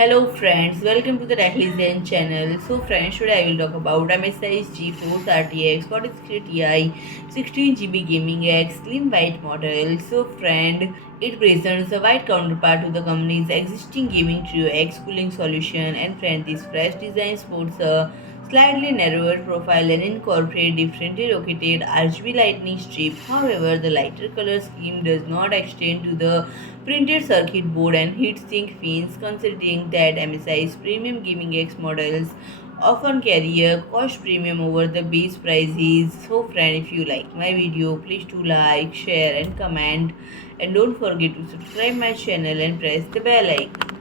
Hello friends, welcome to the Techlician channel. So friends, today I will talk about MSI GeForce RTX 4060 Ti 16 GB Gaming X Slim White model. So friend, it presents a white counterpart to the company's existing Gaming Trio X cooling solution, and friend, this fresh design sports a slightly narrower profile and incorporate differently located RGB lightning strip. However, the lighter color scheme does not extend to the printed circuit board and heatsink fins, considering that MSI's premium gaming X models often carry a cost premium over the base prices. So friend, if you like my video, please do like, share and comment, and don't forget to subscribe my channel and press the bell icon.